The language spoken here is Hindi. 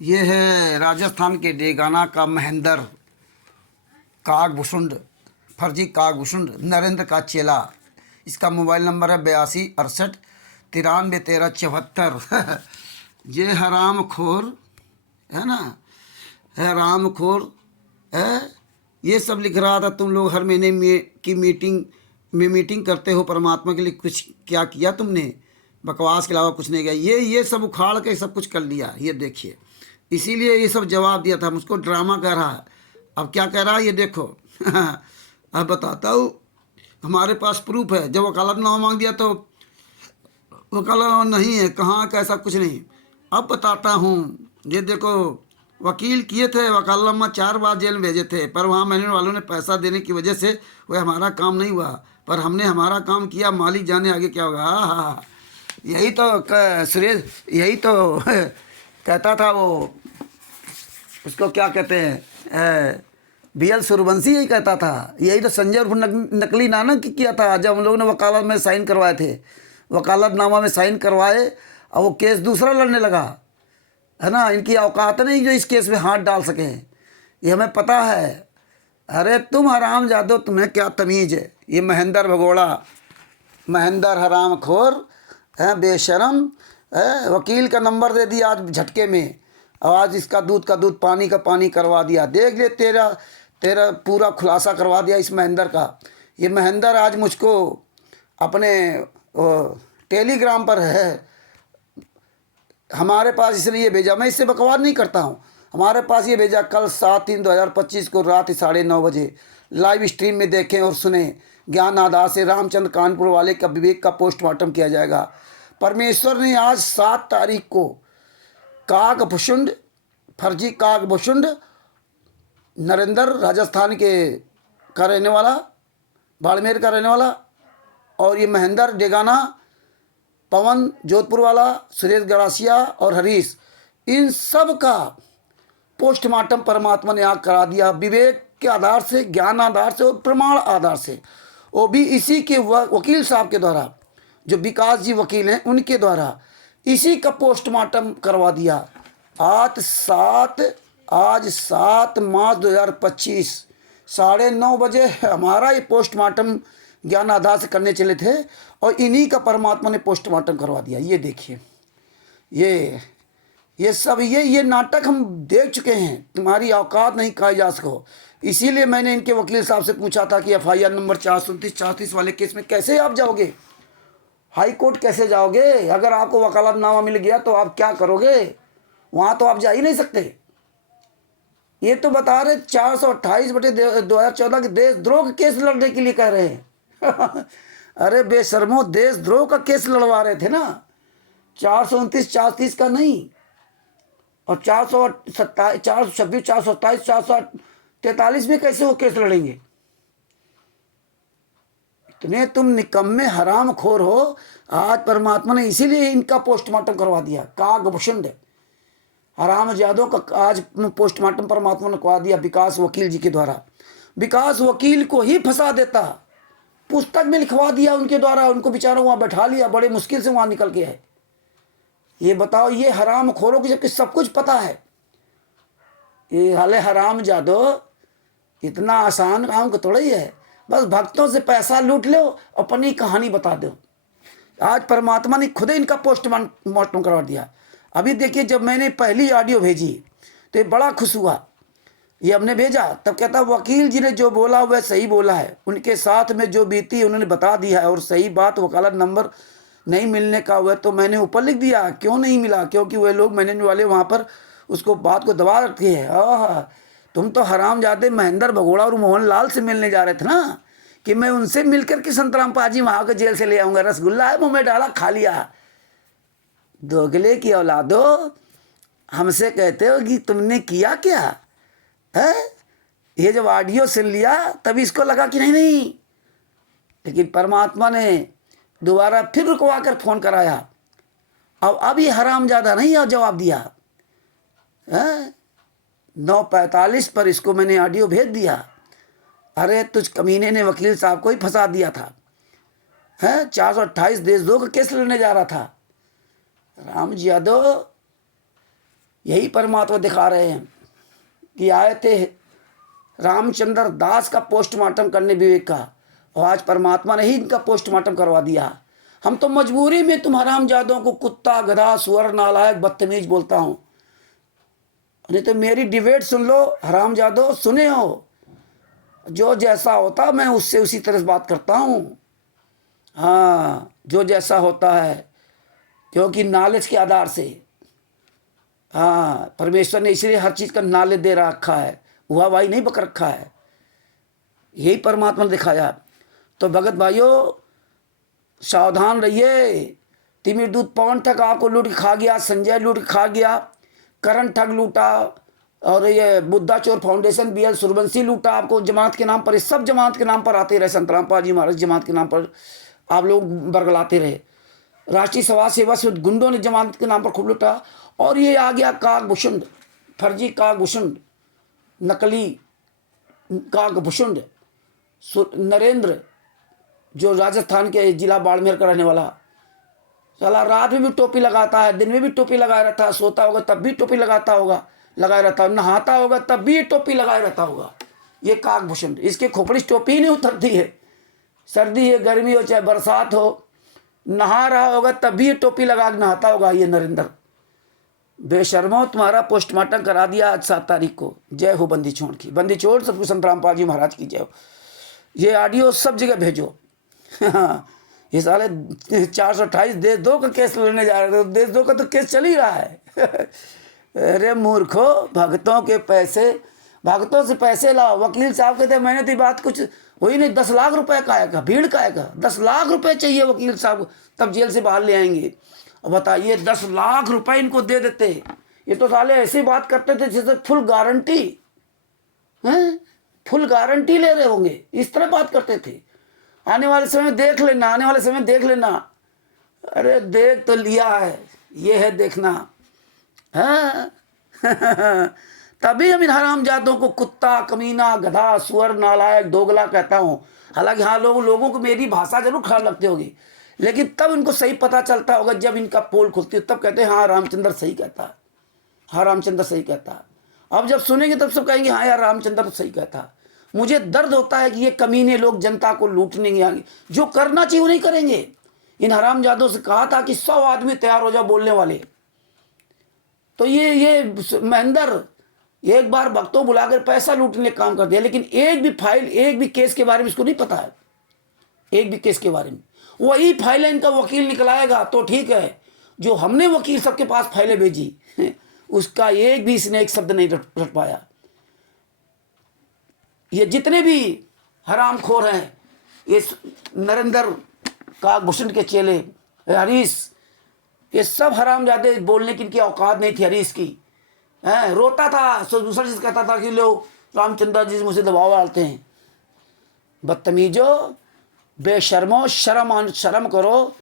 ये है राजस्थान के डेगाना का महेंद्र कागभूषुंड, फर्जी कागभूषुंड नरेंद्र का चेला। इसका मोबाइल नंबर है 82 68 93 13 74। ये हराम खोर है ना, है राम खोर है। ये सब लिख रहा था तुम लोग हर महीने में की मीटिंग करते हो, परमात्मा के लिए कुछ क्या किया तुमने? बकवास के अलावा कुछ नहीं किया। ये सब उखाड़ के सब कुछ कर लिया, ये देखिए। इसीलिए ये सब जवाब दिया था, मुझको ड्रामा कर रहा है। अब क्या कह रहा है ये देखो। अब बताता हूँ, हमारे पास प्रूफ है। जब वकालतनामा मांग दिया तो वकालतनामा नहीं है, कहाँ कैसा कुछ नहीं। अब बताता हूँ, ये देखो। वकील किए थे, वकालतनामा 4 बार जेल में भेजे थे, पर वहाँ मैंने वालों ने पैसा देने की वजह से वह हमारा काम नहीं हुआ, पर हमने हमारा काम किया। मालिक जाने आगे क्या होगा। हाँ, यही तो सुरेश, यही तो कहता था वो, उसको क्या कहते हैं, BL सूर्यवंशी यही कहता था। यही तो संजय उर्फ नकली नानक किया था। जब हम लोगों ने वकालत में साइन करवाए थे, वकालतनामा में साइन करवाए, और वो केस दूसरा लड़ने लगा, है ना। इनकी औकात नहीं जो इस केस में हाथ डाल सके, ये हमें पता है। अरे तुम हराम जादो, तुम्हें क्या तमीज़ है? ये महेंद्र भगोड़ा, महेंद्र हराम खोर है, बेशरम है। वकील का नंबर दे दिया आज झटके में, और आज इसका दूध का दूध पानी का पानी करवा दिया। देख ले, तेरा पूरा खुलासा करवा दिया इस महेंद्र का। ये महेंद्र आज मुझको अपने टेलीग्राम पर है, हमारे पास इसने ये भेजा। मैं इससे बकवास नहीं करता हूँ, हमारे पास ये भेजा। कल 7/3/2025 को रात 9:30 बजे लाइव स्ट्रीम में देखें और सुने। ज्ञान आधार से रामचंद्र कानपुर वाले का विवेक का पोस्टमार्टम किया जाएगा। परमेश्वर ने आज 7 तारीख को कागभूषुंड, फर्जी कागभूषुंड नरेंद्र, राजस्थान का रहने वाला, बाड़मेर का रहने वाला, और ये महेंद्र डेगाना, पवन जोधपुर वाला, सुरेश गरासिया और हरीश, इन सब का पोस्टमार्टम परमात्मा ने आग करा दिया। विवेक के आधार से, ज्ञान आधार से और प्रमाण आधार से, वो भी इसी के वकील साहब के द्वारा, जो विकास जी वकील हैं उनके द्वारा इसी का पोस्टमार्टम करवा दिया। आज 7 मार्च 2025 9:30 बजे हमारा ये पोस्टमार्टम ज्ञान आधार से करने चले थे, और इन्हीं का परमात्मा ने पोस्टमार्टम करवा दिया। ये देखिए, ये सब ये नाटक हम देख चुके हैं। तुम्हारी औकात नहीं खाई जा सको। इसीलिए मैंने इनके वकील साहब से पूछा था कि FIR नंबर 429-430 वाले केस में कैसे आप जाओगे, हाई कोर्ट कैसे जाओगे? अगर आपको वकालतनामा मिल गया तो आप क्या करोगे? वहाँ तो आप जा ही नहीं सकते। ये तो बता रहे 428/2014 के देशद्रोह का केस लड़ने के लिए कह रहे हैं। अरे बेशर्मो, देशद्रोह का केस लड़वा रहे थे ना, 429-430 का नहीं, और 426, 427, 443 में कैसे वो केस लड़ेंगे? इतने तुम निकम्मे हराम खोर हो। आज परमात्मा ने इसीलिए इनका पोस्टमार्टम करवा दिया। कागभूषुंड हराम जादों का आज पोस्टमार्टम परमात्मा ने करवा दिया विकास वकील जी के द्वारा। विकास वकील को ही फंसा देता, पुस्तक में लिखवा दिया उनके द्वारा। उनको बेचारों वहाँ बैठा लिया, बड़े मुश्किल से वहाँ निकल के आए। ये बताओ, ये हराम खोरों की जबकि सब कुछ पता है। ये हाले हराम जादो, इतना आसान काम को थोड़ा ही है। बस भक्तों से पैसा लूट लो, अपनी कहानी बता दो। आज परमात्मा ने खुद इनका पोस्टमार्टम करवा दिया। अभी देखिए, जब मैंने पहली ऑडियो भेजी तो ये बड़ा खुश हुआ। ये हमने भेजा तब कहता वकील जी ने जो बोला वह सही बोला है, उनके साथ में जो बीती उन्होंने बता दिया है, और सही बात वकालत नंबर नहीं मिलने का हुआ तो मैंने ऊपर लिख दिया। क्यों नहीं मिला? क्योंकि वह लोग मैनेजमेंट वाले वहाँ पर उसको बात को दबा रखे हैं। तुम तो हराम जाते महेंद्र भगोड़ा और मोहन लाल से मिलने जा रहे थे ना, कि मैं उनसे मिलकर के संतराम पाजी वहाँ के जेल से ले आऊँगा। रसगुल्ला है मुँह में डाला, खा लिया। दोगले की औलादो, हमसे कहते हो कि तुमने किया क्या है? ये जब ऑडियो सुन लिया तब इसको लगा कि नहीं, लेकिन परमात्मा ने दोबारा फिर रुकवा कर फ़ोन कराया। अब ये हरामजादा नहीं और जवाब दिया है। 9:45 पर इसको मैंने ऑडियो भेज दिया। अरे तुझ कमीने ने वकील साहब को ही फंसा दिया था, है 428 देशद्रोह का केस लड़ने जा रहा था। राम जी यादव, यही परमात्मा दिखा रहे हैं कि आए थे रामचंद्र दास का पोस्टमार्टम करने विवेक का, और आज परमात्मा ने ही इनका पोस्टमार्टम करवा दिया। हम तो मजबूरी में तुम हरामजादों को कुत्ता, गधा, सुअर, नालायक, बदतमीज बोलता हूं। नहीं तो मेरी डिबेट सुन लो हरामजादो, सुने हो। जो जैसा होता मैं उससे उसी तरह से बात करता हूं। हाँ, जो जैसा होता है, क्योंकि नॉलेज के आधार से। हाँ, परमेश्वर ने इसलिए हर चीज़ का नॉलेज दे रखा है, हुआ भाई नहीं बक रखा है। यही परमात्मा ने दिखाया। तो भगत भाइयों सावधान रहिए। तिमिर दूत पवन ठग आपको लूट के खा गया, संजय लूट के खा गया, करण ठग लूटा, और ये बुद्धा चोर फाउंडेशन BL सूर्यवंशी लूटा आपको जमात के नाम पर। इस सब जमात के नाम पर आते रहे, संत रामपाल जी महाराज जमात के नाम पर आप लोग बरगलाते रहे। राष्ट्रीय समाज सेवा से गुंडों ने जमात के नाम पर खूब लूटा। और ये आ गया काकभूषण, फर्जी काकभूषण, नकली काकभूषण नरेंद्र, जो राजस्थान के जिला बाड़मेर का रहने वाला। साला रात में भी टोपी लगाता है, दिन में भी टोपी लगाए रहता है, सोता होगा तब भी टोपी लगाता होगा, लगाए रहता है, नहाता होगा तब भी टोपी लगाए रहता होगा। ये काकभूषण, इसके खोपड़ी टोपी ही नहीं उतरती है। सर्दी है, गर्मी हो, चाहे बरसात हो, नहा रहा होगा तब भी ये टोपी लगा के नहाता होगा। ये नरेंद्र बेशर्मो, तुम्हारा पोस्टमार्टम करा दिया आज 7 तारीख को। जय हो बंदी छोड़ की, बंदी छोड़ सतगुरु संत रामपाल जी महाराज की जय हो। ये ऑडियो सब जगह भेजो। ये साले 428 देश 2 का केस लेने जा रहे थे, देश 2 का तो केस चल ही रहा है। अरे मूर्खो, भक्तों के पैसे, भक्तों से पैसे लाओ। वकील साहब कहते हैं मैंने तो बात कुछ हुई नहीं, 10 लाख रुपए का आएगा, भीड़ का आएगा, 10 लाख रुपए चाहिए वकील साहब, तब जेल से बाहर ले आएंगे। और बताइए 10 लाख रुपए इनको दे देते। ये तो साले ऐसी बात करते थे जैसे फुल गारंटी है, फुल गारंटी ले रहे होंगे, इस तरह बात करते थे। आने वाले समय देख लेना, आने वाले समय देख लेना। अरे देख तो लिया है, ये है देखना। हाँ। तभी हम इन हरामजादों को कुत्ता, कमीना, गधा, सुअर, नालायक, दोगला कहता हूं। हालांकि हाँ, लोगों को मेरी भाषा जरूर खराब लगती होगी, लेकिन तब इनको सही पता चलता होगा जब इनका पोल खुलती है, तब कहते हैं हाँ रामचंद्र सही कहता है, हाँ रामचंद्र सही कहता है। अब जब सुनेंगे तब सब कहेंगे हाँ यार रामचंद्र तो सही कहता है। मुझे दर्द होता है कि ये कमीने लोग जनता को लूटने के आगे, जो करना चाहिए वो नहीं करेंगे। इन हरामजादों से कहा था कि 100 आदमी तैयार हो जाओ बोलने वाले, तो ये महेंद्र एक बार भक्तों बुलाकर पैसा लूटने का काम कर दिया। लेकिन एक भी फाइल, एक भी केस के बारे में इसको नहीं पता है, एक भी केस के बारे में। वही फाइलें इनका वकील निकलाएगा तो ठीक है, जो हमने वकील सबके पास फाइलें भेजी उसका एक भी इसने एक शब्द नहीं रट पाया। ये जितने भी हरामखोर हैं, ये नरेंद्र काकभूषण के चेले, हरीश, ये सब हरामजादे, बोलने की इनकी औकात नहीं थी हरीश की। रोता था, दूसरा चीज कहता था कि लो रामचंद्र जी मुझे दबाव डालते हैं। बदतमीजो, बेशर्मो, शर्म करो।